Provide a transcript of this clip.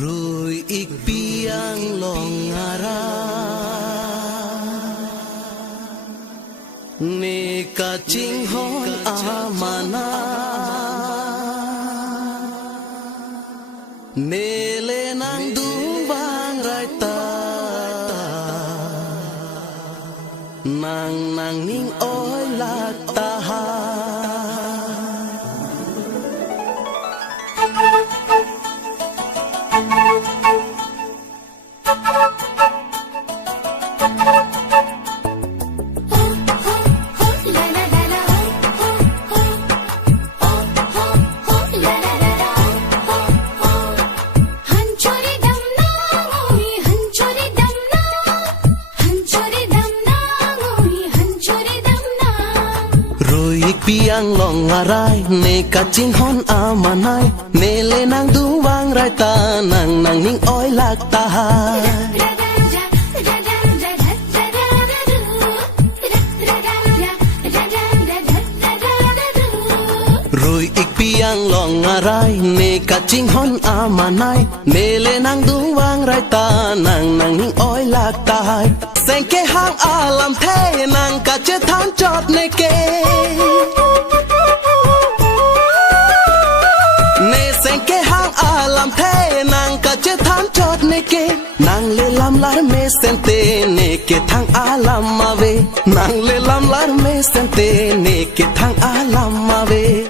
Rồi ik piang long ara ne ka ching hon amana ne le nang dung bang rai ta nang nang ning oi lak ta ha piang long arai ne ka chin hon amanai ne le nang du wang rai ta nang nang ning oi lak ta rồi ik piang long arai ne ka chin hon amanai ne le nang du wang rai ta nang nang ning oi lak ta sen ke hang alam the nang ka che than chot ne ke alam the nang ka che than chot ne ke nang le lam lar me sente ne ke thang alam ave nang le lam lar me sente ne ke thang